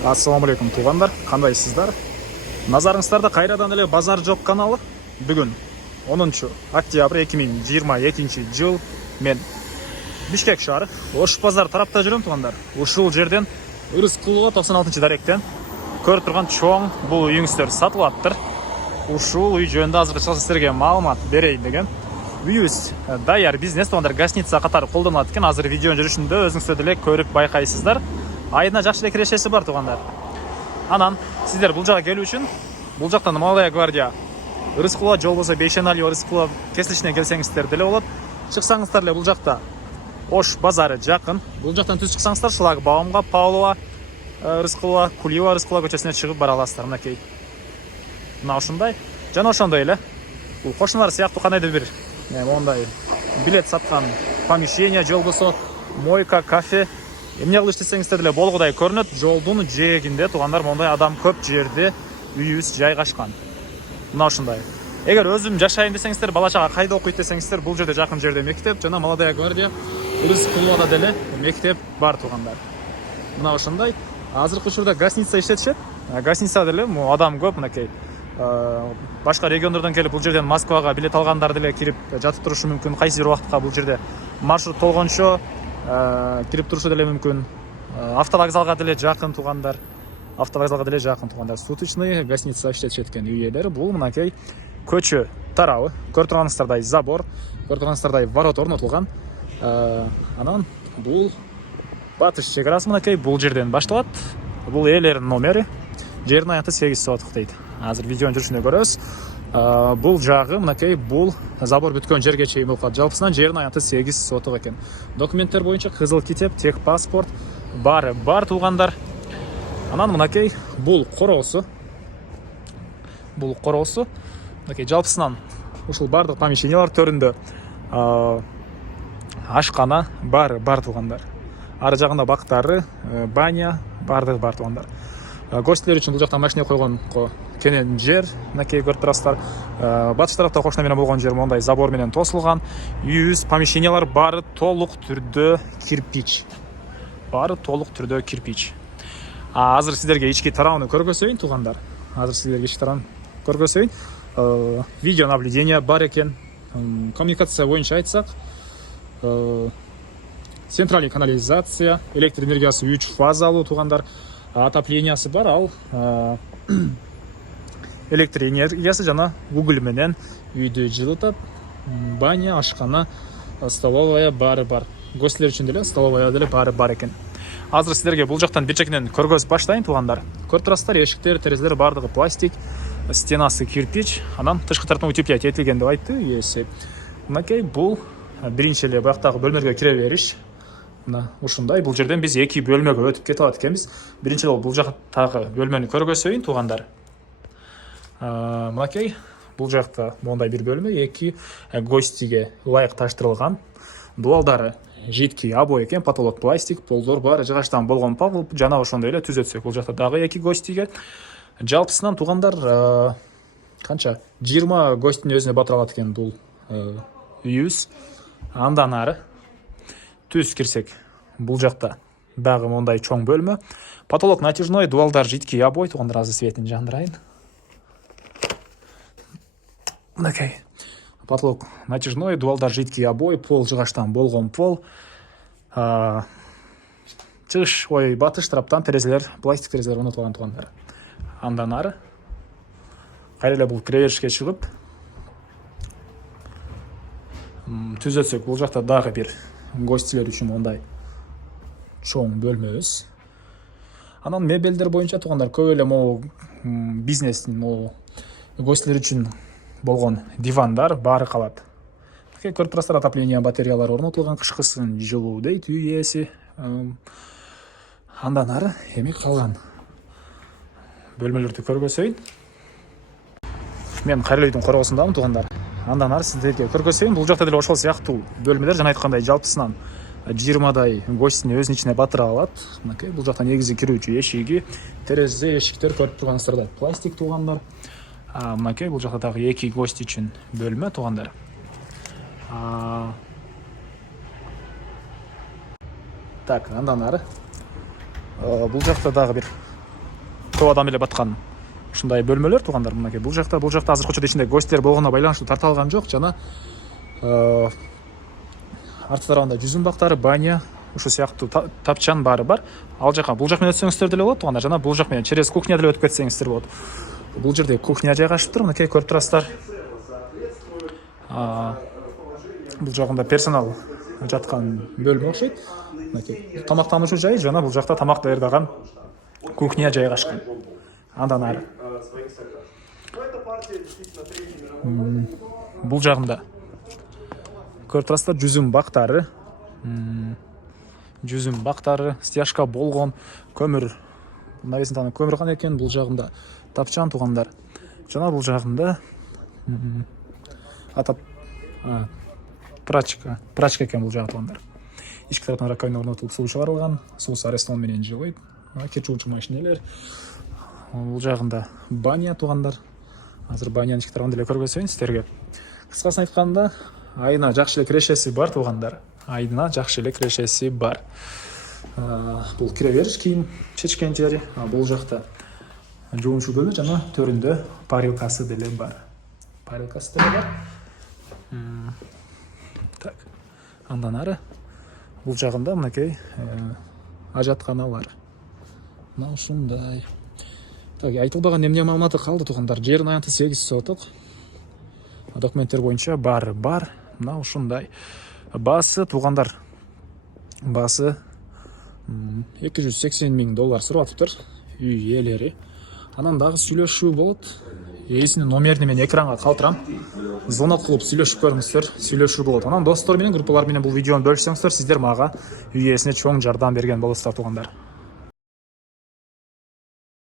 Ассаламу алейкум туғандар, қандайсыздар? Назарыңыздарда қайрадан эле Базар жок каналы. Бүгін 10 октябрь 2022 жыл мен Бишкек шаары Ош базар тарапта жүрөм туғандар. Ушул жерден Ырыскулова 96 даректен көрүп турган чоң бул үйүңүздөр сатылып аттыр. Ушул үй жөнүндө азыркы сиздерге маалымат берейин деген. Үйүбүз даяр бизнес туғандар, гостиница катары колдонулат экен. Азыр видеонун жүрүшүндө өзүңүздөр деле көрүп байкайсыздар. Айына жакшы эле кирешеси бар туғандар. Анан сиздер бул жака келүү үчүн бул жактан Молодая гвардия Ырыскулова жол болсо Бейшеналиево Ырыскулова кесилишине келсеңиздер деле болот. Чыксаңыздар эле бул жакта Ош базары жакын. Бул жактан түз чыксаңыздар Шлагбаумга, Павлова Ырыскулова, Кулиева Ырыскулова көчөсүнө чыгып бара аласыздар. Мынакей. Мына ушундай жана ошондой эле бул кошуналар сыяктуу кандайдыр бир мондай билет саткан помещение, жол болсо мойка, кафе эмне кылыш десеңиздер деле болгудай көрүнөт. Жолдун жээгинде тугандар мондай адам көп жерде үйүбүз жайгашкан. Мына ушундай. Эгер өзүм жашайын десеңиздер, бала чага кайда окуйт десеңиздер, бул жерде жакын жерде мектеп жана Молодая гвардия Ырыскуловада деле мектеп бар тугандар. Мына ушундай. Азыркы учурда гостиница иштетишет. Гостиница деле адам көп, мынакей. Башка региондордон келип бул жерден Москвага билет алгандар деле кирип жатып турушу мүмкүн. Кайсы бир убакытка бул жерде маршрут болгончо кирип турушу деле мүмкүн. Автовокзалга деле жакын тугандар. Суточный гостиница иштетишет экен үй ээлери. Бул мынакей көчө тарабы. Көрүп турганыңыздардай забор, көрүп турганыңыздардай ворот орнотулган. Анан бул батыш чек арасы мынакей бул жерден башталат. Бул ээлердин номери. Жердин аяты 8 соток дейт. Азыр видеонун жүрүшүндө көрөбүз. Бул жагы мынакей бул забор бүткөн жерге чейин болуп калат. Жалпысынан жердин аяты 8 соток экен. Документтер боюнча кызыл китеп, техпаспорт бар тугандар. Анан мынакей бул короосу. Мынакей жалпысынан ушул бардык помещениялар төрүндө ашкана бар тугандар. Ары жагында бактары, баня бардыгы бар тугандар. Гостилер үчүн бул жакта машина койгон кенен жер, мынакей көрүп турасыздар. Батыш тарапта кошуна менен болгон жер мондай забор менен тосулган. Үйүбүз, помещениялар баары толук түрдө кирпич. Азыр сиздерге ички тарабын көргөзөйүн тугандар. Видео наблюдение бар экен. Коммуникация боюнча айтсак, центральный канализация, электр энергиясы 3 фазалуу тугандар. Отоплениясы бар, ал электр энергиясы жана уголь менен үйдү жылытат. Баня, ашкана, столовая баары бар. Гостилер үчүн деле столовая деле баары бар экен. Азыр сиздерге бул жактан бир чекинен көргөзүп баштайын тугандар. Көрүп турасыздар, эшиктер, терезелер бардыгы пластик, стенасы кирпич, анан тышкы тарабын утеплять этилген деп айтты ээси. Мынакей бул биринчи эле бактагы бөлмөгө кире бериш. Мына ушундай. Бул жерден биз 2 бөлмөгө өтүп кете алат экенбиз. Биринчи жолу бул жактагы бөлмөнү көргөзөйүн тугандар. Мынакей бул жакта мондай бир бөлмө, 2 гостиге ылайык таштырылган. Дуалдары жидкий обой экен, потолок пластик, полдор баары жыгачтан болгон пол, жана ошондой эле түзөтсөк бул жакта дагы 2 гостиге. Жалпысынан тугандар канча 20 гостинин өзүнө батыра алат экен бул үйүбүз. Андан ары түз кирсек бул жакта дагы мондай чоң бөлмө. Потолок натяжной, дуалдар жидкий обой. Тугандар азыр светин жандырайын. Мынакей. Потолок натяжной, дуалдар жидкий обой, пол жыгачтан болгон пол. Батыш тараптан терезелер, пластик терезелер орнотулган тугандар. Андан ары кайра эле бул кире беришке чыгып түзөтсөк бул жакта дагы бир гостилер үчүн мондай чоң бөлмөбүз. Анан мебелдер боюнча тугандар көп эле могу бизнестин гостилер үчүн болгон дивандар баары калат. Көрүп турасыздар, отопление батареялары орнотулган, кышкысын жылуу дейт үй ээси. Андан ары эми калган бөлмөлөрдү көргөзөйүн. Мен кайра үйдүн короосундамын тугандар. Андан ары сиздерге көргөзөйүн. Бул жакта деле ошол сыяктуу бөлмөлөр, жана айткандай жалпысынан 20дай гостини өзүнүн ичине батыра алат. Мынакей бул жакта негизи кирүүчү эшиги, терезе, эшиктер көрүп турганыңыздардай пластик тугандар. Мынакей бул жакта дагы 2 гости үчүн бөлмө тугандар. Так, андан ары бул жакта дагы бир адам эле баткан ушундай бөлмөлөр туугандар. Мынакей бул жакта азыр көчөдө ичинде гостер болгонуна байланыштуу тарталган жок жана арты тарабында жүзүм бактары, баня, ушул сыяктуу тапчан баары бар. Ал жака бул жак менен өтсөңүздөр деле болот туугандар, жана бул жак менен через кухня деле өтүп кетсеңиздер болот. Бул жерде кухня жайгашыптыр, мынакей көрүп турасыздар. Бул жагында персонал жаткан бөлмө окшойт. Мынакей тамактануучу жай жана бул жакта тамак даярдаган кухня жайгашкан. Андан ары бул жагында көрүп турасыздар жүзүм бактары, стяжка болгон көмүр. Навесин көмүр кан экен, бул жагында тапчан туугандар. Жана бул жагында прачка экен бул жагы туугандар. Ички тараптан раковина орнотулуп, суу чыгарылган, суусу арестон менен жылыйт. Кеч жуучу машинелер. Бул жагында баня туугандар. Азыр банянын ички тарабын деле көргөзөйүн сиздерге. Кыскасын айтканда, айына жакшы эле кирешеси бар туугандар. Бул кире бериш кийим чечкен жери. Бул жакта жуунчу бөлмө жана төрүндө парилкасы деле бар. Так. Андан ары бул жагында мынакей ажатканалар. Мына ушундай. Так, айтылбаган эмне маалыматы калды туугандар. Жердин аянты 8 соток. Документтер боюнча бар. Мына ушундай. Баасы туугандар. Баасы $280 000 сурап атыптыр үй ээлери. Анан дагы сүйлөшүү болот. Эсинин номерин мен экранга калтырам. Звонок кылып сүйлөшүп көрүңүздөр. Сүйлөшүү болот. Анан достор менен, группалар менен бул видеону бөлүшсөңүздөр, сиздер мага үй ээсине чоң жардам берген болосуздар туугандар.